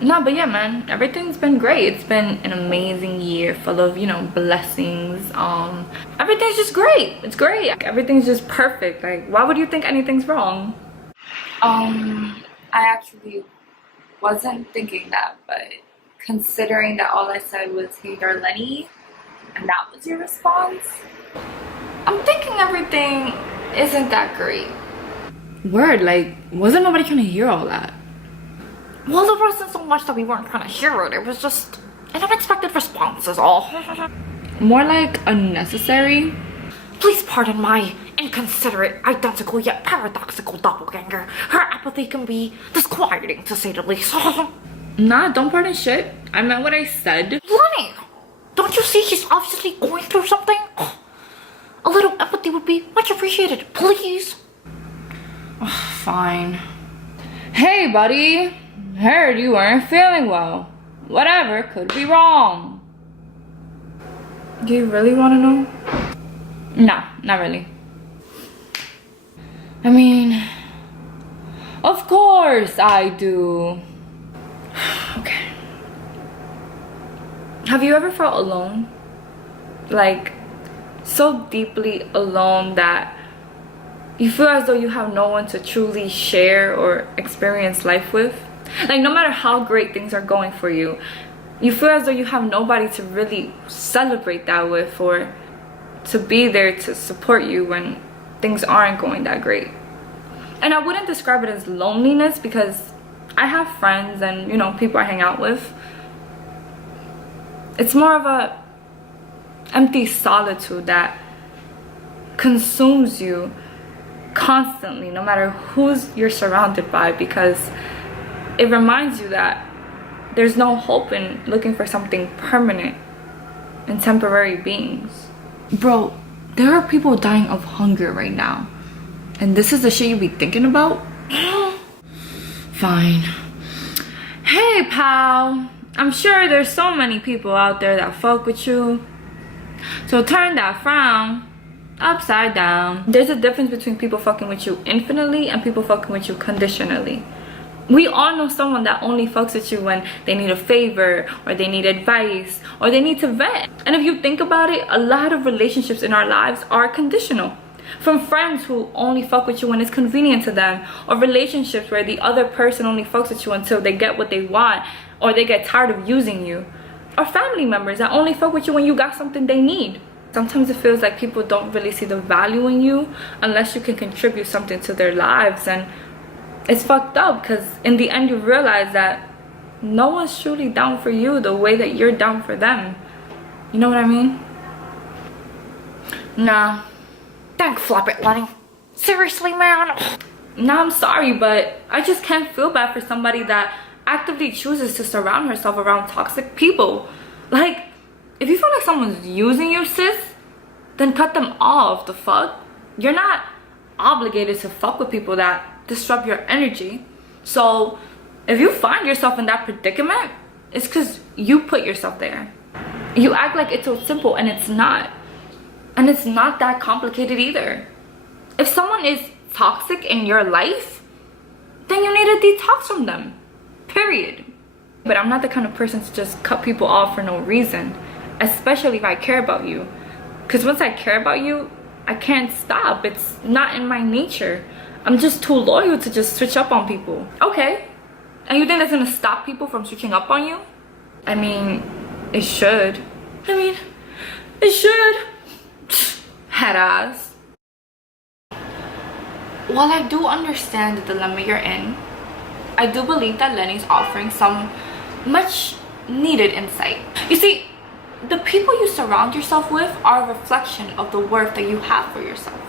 No, but yeah, man, everything's been great. It's been an amazing year full of, you know, blessings. Everything's just great. It's great. Like, everything's just perfect. Like, why would you think anything's wrong? I actually wasn't thinking that, but considering that all I said was, hey, Darlene, and that was your response, I'm thinking everything isn't that great. Word, like, wasn't nobody trying to hear all that? Well, it wasn't so much that we weren't trying to hear it. It was just an unexpected response is all. More like unnecessary. Please pardon my inconsiderate, identical yet paradoxical doppelganger. Her apathy can be disquieting, to say the least. Nah, don't pardon shit. I meant what I said. Lenny! Don't you see she's obviously going through something? A little empathy would be much appreciated, please. Fine. Hey, buddy. Heard you weren't feeling well. Whatever, could be wrong. Do you really want to know? No, not really. I mean, of course I do. Okay. Have you ever felt alone? Like, so deeply alone that you feel as though you have no one to truly share or experience life with? Like, no matter how great things are going for you, you feel as though you have nobody to really celebrate that with, or to be there to support you when things aren't going that great. And I wouldn't describe it as loneliness, because I have friends and, you know, people I hang out with. It's more of a empty solitude that consumes you constantly, no matter who's you're surrounded by, because it reminds you that there's no hope in looking for something permanent in temporary beings. Bro, there are people dying of hunger right now, and this is the shit you be thinking about? Fine. Hey, pal. I'm sure there's so many people out there that fuck with you. So turn that frown upside down. There's a difference between people fucking with you infinitely and people fucking with you conditionally. We all know someone that only fucks with you when they need a favor, or they need advice, or they need to vent. And if you think about it, a lot of relationships in our lives are conditional. From friends who only fuck with you when it's convenient to them, or relationships where the other person only fucks with you until they get what they want, or they get tired of using you, or family members that only fuck with you when you got something they need. Sometimes it feels like people don't really see the value in you unless you can contribute something to their lives, and it's fucked up, because in the end you realize that no one's truly down for you the way that you're down for them. You know what I mean? Nah. Thank flop it, Lenny. Seriously, man? Nah, I'm sorry, but I just can't feel bad for somebody that actively chooses to surround herself around toxic people. Like, if you feel like someone's using you, sis, then cut them off. The fuck? You're not obligated to fuck with people that disrupt your energy. So if you find yourself in that predicament, it's because you put yourself there. You act like it's so simple, and it's not. And it's not that complicated either. If someone is toxic in your life, then you need to detox from them, period. But I'm not the kind of person to just cut people off for no reason, especially if I care about you. Because once I care about you, I can't stop. It's not in my nature. I'm just too loyal to just switch up on people. Okay. And you think that's gonna stop people from switching up on you? I mean, it should. It should. Head ass. While I do understand the dilemma you're in, I do believe that Lenny's offering some much needed insight. You see, the people you surround yourself with are a reflection of the worth that you have for yourself.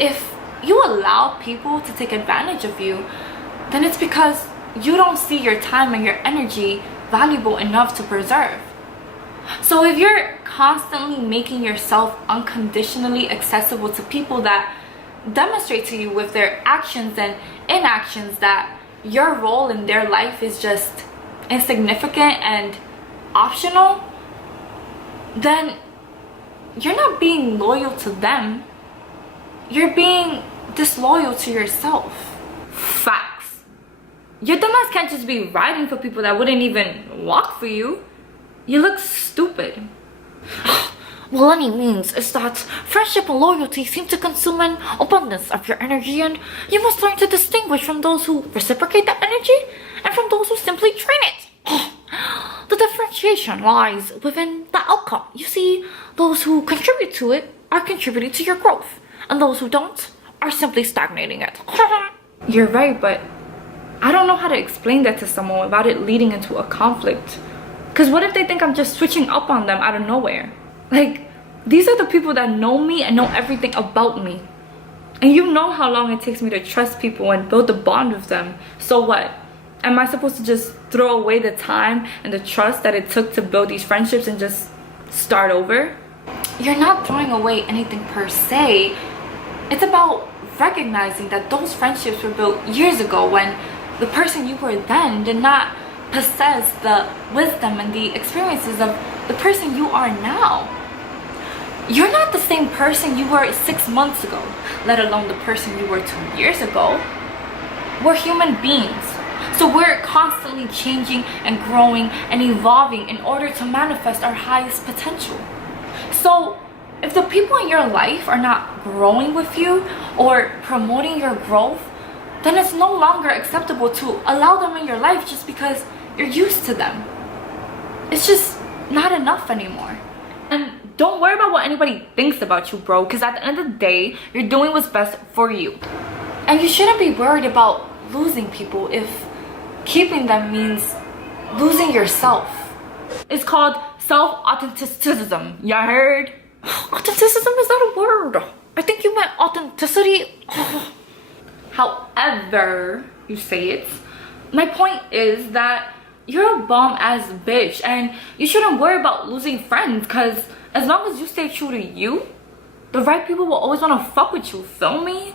If you allow people to take advantage of you, then it's because you don't see your time and your energy valuable enough to preserve. So if you're constantly making yourself unconditionally accessible to people that demonstrate to you with their actions and inactions that your role in their life is just insignificant and optional, then you're not being loyal to them. You're being disloyal to yourself. Facts. Your dumbass can't just be riding for people that wouldn't even walk for you. You look stupid. What Lenny means is that friendship and loyalty seem to consume an abundance of your energy, and you must learn to distinguish from those who reciprocate that energy and from those who simply drain it. The differentiation lies within the outcome. You see, those who contribute to it are contributing to your growth, and those who don't are simply stagnating it. You're right, but I don't know how to explain that to someone without it leading into a conflict. Because what if they think I'm just switching up on them out of nowhere? Like, these are the people that know me and know everything about me. And you know how long it takes me to trust people and build a bond with them. So what? Am I supposed to just throw away the time and the trust that it took to build these friendships and just start over? You're not throwing away anything per se. It's about recognizing that those friendships were built years ago when the person you were then did not possess the wisdom and the experiences of the person you are now. You're not the same person you were 6 months ago, let alone the person you were 2 years ago. We're human beings, so we're constantly changing and growing and evolving in order to manifest our highest potential. So if the people in your life are not growing with you or promoting your growth, then it's no longer acceptable to allow them in your life just because you're used to them. It's just not enough anymore. And don't worry about what anybody thinks about you, bro, because at the end of the day, you're doing what's best for you. And you shouldn't be worried about losing people if keeping them means losing yourself. It's called self-authenticism. You heard? Authenticism, is that a word? I think you meant authenticity. However you say it, my point is that you're a bomb-ass bitch and you shouldn't worry about losing friends, because as long as you stay true to you, the right people will always want to fuck with you, feel me?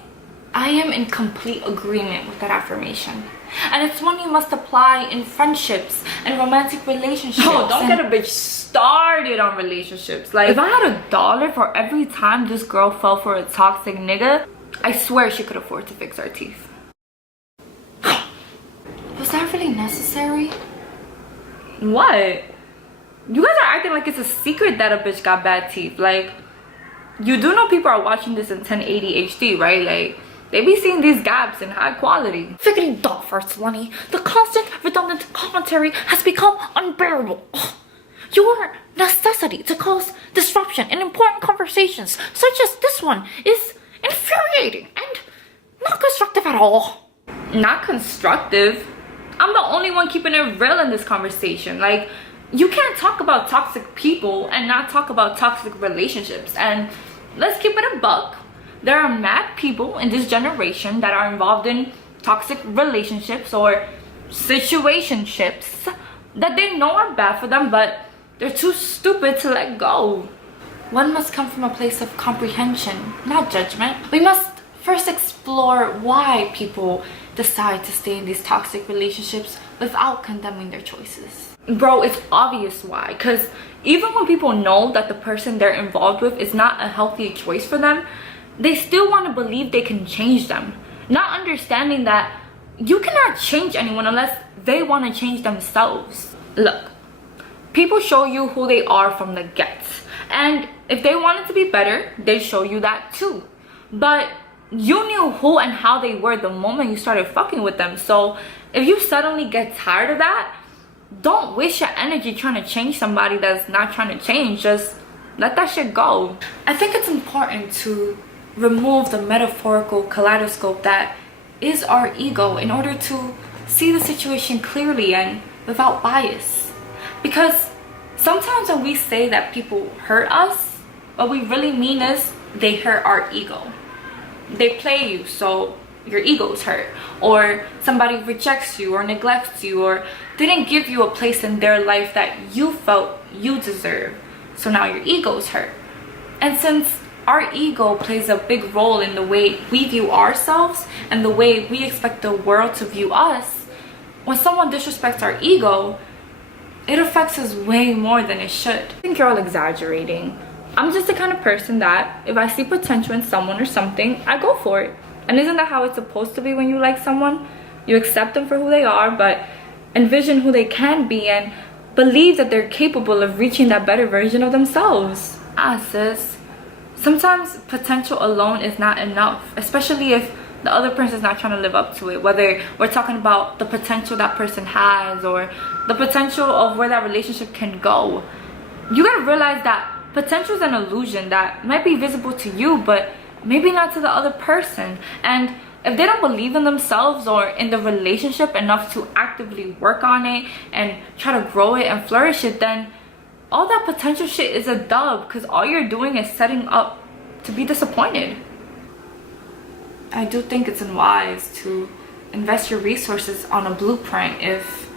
I am in complete agreement with that affirmation. And it's one you must apply in friendships and romantic relationships. Oh, don't get a bitch started on relationships. Like, if I had $1 for every time this girl fell for a toxic nigga, I swear she could afford to fix our teeth. Was that really necessary? What? You guys are acting like it's a secret that a bitch got bad teeth. Like, you do know people are watching this in 1080 HD, right? Like, they be seeing these gaps in high quality. Figuring dog farts, Lenny. The constant, redundant commentary has become unbearable. Your necessity to cause disruption in important conversations, such as this one, is infuriating and not constructive at all. Not constructive? I'm the only one keeping it real in this conversation. Like, you can't talk about toxic people and not talk about toxic relationships. And let's keep it a buck. There are mad people in this generation that are involved in toxic relationships or situationships that they know are bad for them, but they're too stupid to let go. One must come from a place of comprehension, not judgment. We must first explore why people decide to stay in these toxic relationships without condemning their choices. Bro, it's obvious why. Because even when people know that the person they're involved with is not a healthy choice for them, they still want to believe they can change them. Not understanding that you cannot change anyone unless they want to change themselves. Look, people show you who they are from the get. And if they wanted to be better, they show you that too. But you knew who and how they were the moment you started fucking with them. So if you suddenly get tired of that, don't waste your energy trying to change somebody that's not trying to change. Just let that shit go. I think it's important to remove the metaphorical kaleidoscope that is our ego in order to see the situation clearly and without bias. Because sometimes when we say that people hurt us, what we really mean is they hurt our ego. They play you, so your ego's hurt. Or somebody rejects you or neglects you or didn't give you a place in their life that you felt you deserve. So now your ego's hurt. And since our ego plays a big role in the way we view ourselves and the way we expect the world to view us, when someone disrespects our ego, it affects us way more than it should. I think you're all exaggerating. I'm just the kind of person that if I see potential in someone or something, I go for it. And isn't that how it's supposed to be when you like someone? You accept them for who they are, but envision who they can be and believe that they're capable of reaching that better version of themselves. Sis, sometimes potential alone is not enough, especially if the other person is not trying to live up to it. Whether we're talking about the potential that person has or the potential of where that relationship can go. You gotta realize that potential is an illusion that might be visible to you, but maybe not to the other person. And if they don't believe in themselves or in the relationship enough to actively work on it and try to grow it and flourish it, then all that potential shit is a dub, because all you're doing is setting up to be disappointed. I do think it's unwise to invest your resources on a blueprint if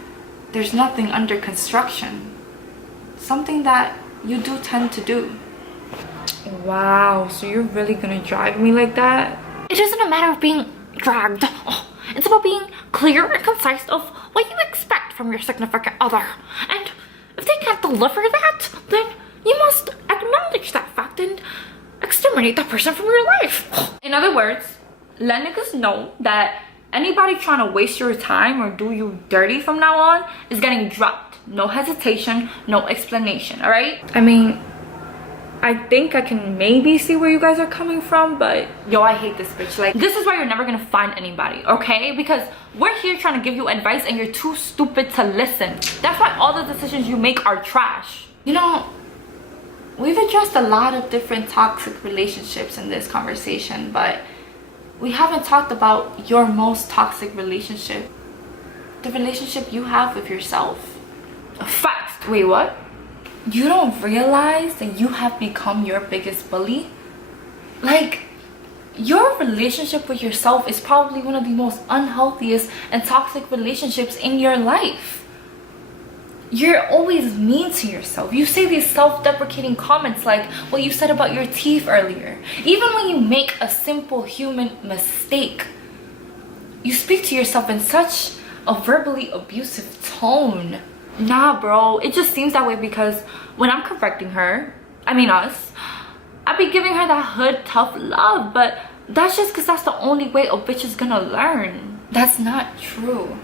there's nothing under construction. Something that you do tend to do. Wow, so you're really gonna drag me like that? It isn't a matter of being dragged. It's about being clear and concise of what you expect from your significant other. And if they can't deliver that, then you must acknowledge that fact and exterminate that person from your life. In other words, let niggas know that anybody trying to waste your time or do you dirty from now on is getting dropped. No hesitation, no explanation, alright? I mean, I think I can maybe see where you guys are coming from, but yo, I hate this bitch. Like, this is why you're never gonna find anybody, okay? Because we're here trying to give you advice and you're too stupid to listen. That's why all the decisions you make are trash. You know, we've addressed a lot of different toxic relationships in this conversation, but we haven't talked about your most toxic relationship. The relationship you have with yourself. Facts. Wait, what? You don't realize that you have become your biggest bully? Like, your relationship with yourself is probably one of the most unhealthiest and toxic relationships in your life. You're always mean to yourself. You say these self-deprecating comments like what you said about your teeth earlier. Even when you make a simple human mistake, you speak to yourself in such a verbally abusive tone. Nah, bro, it just seems that way because when I'm correcting her, I mean us, I be giving her that hood tough love, but that's just because that's the only way a bitch is gonna learn. That's not true.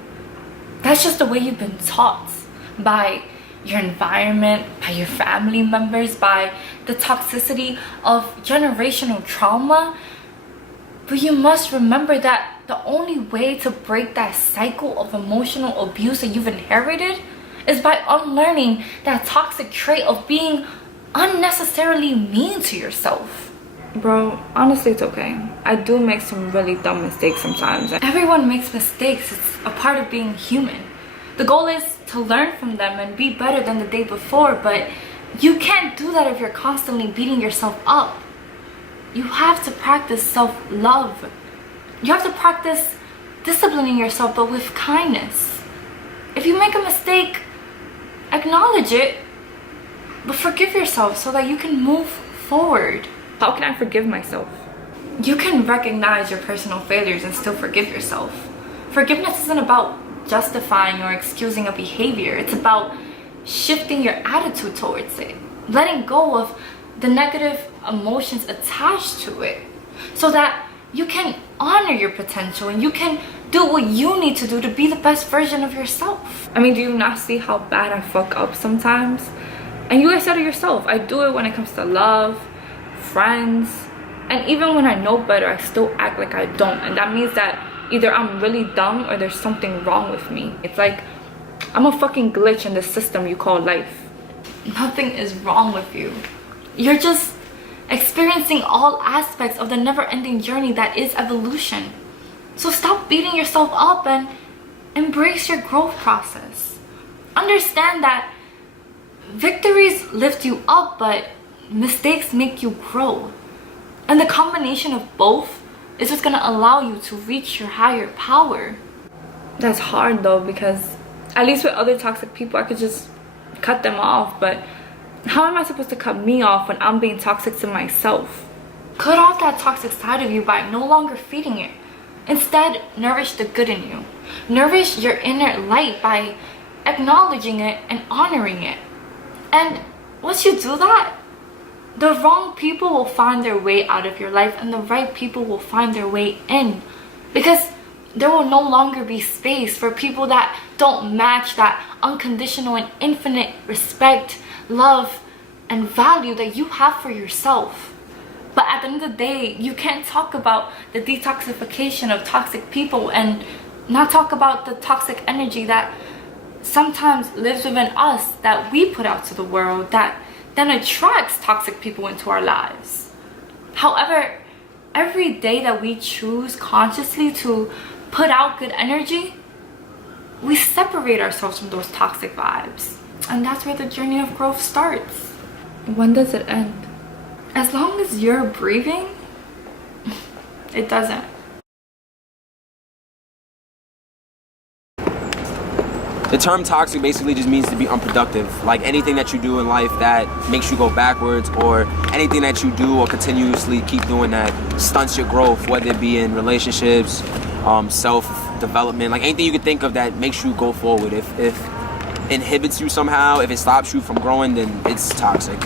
That's just the way you've been taught by your environment, by your family members, by the toxicity of generational trauma. But you must remember that the only way to break that cycle of emotional abuse that you've inherited is by unlearning that toxic trait of being unnecessarily mean to yourself. Bro, honestly, it's okay. I do make some really dumb mistakes sometimes. Everyone makes mistakes. It's a part of being human. The goal is to learn from them and be better than the day before, but you can't do that if you're constantly beating yourself up. You have to practice self-love. You have to practice disciplining yourself, but with kindness. If you make a mistake, acknowledge it, but forgive yourself so that you can move forward. How can I forgive myself? You can recognize your personal failures and still forgive yourself. Forgiveness isn't about justifying or excusing a behavior. It's about shifting your attitude towards it, letting go of the negative emotions attached to it, so that you can honor your potential and you can do what you need to do to be the best version of yourself. I mean, do you not see how bad I fuck up sometimes? And you guys said it yourself, I do it when it comes to love, friends, and even when I know better, I still act like I don't. And that means that either I'm really dumb or there's something wrong with me. It's like I'm a fucking glitch in the system you call life. Nothing is wrong with you. You're just experiencing all aspects of the never-ending journey that is evolution. So stop beating yourself up and embrace your growth process. Understand that victories lift you up, but mistakes make you grow. And the combination of both is just gonna allow you to reach your higher power. That's hard though, because at least with other toxic people, I could just cut them off. But how am I supposed to cut me off when I'm being toxic to myself? Cut off that toxic side of you by no longer feeding it. Instead, nourish the good in you. Nourish your inner light by acknowledging it and honoring it. And once you do that, the wrong people will find their way out of your life and the right people will find their way in. Because there will no longer be space for people that don't match that unconditional and infinite respect, love, and value that you have for yourself. But at the end of the day, you can't talk about the detoxification of toxic people and not talk about the toxic energy that sometimes lives within us, that we put out to the world, that then attracts toxic people into our lives. However, every day that we choose consciously to put out good energy, we separate ourselves from those toxic vibes. And that's where the journey of growth starts. When does it end? As long as you're breathing, it doesn't. The term toxic basically just means to be unproductive. Like anything that you do in life that makes you go backwards, or anything that you do or continuously keep doing that stunts your growth, whether it be in relationships, self-development, like anything you could think of that makes you go forward. If it inhibits you somehow, if it stops you from growing, then it's toxic.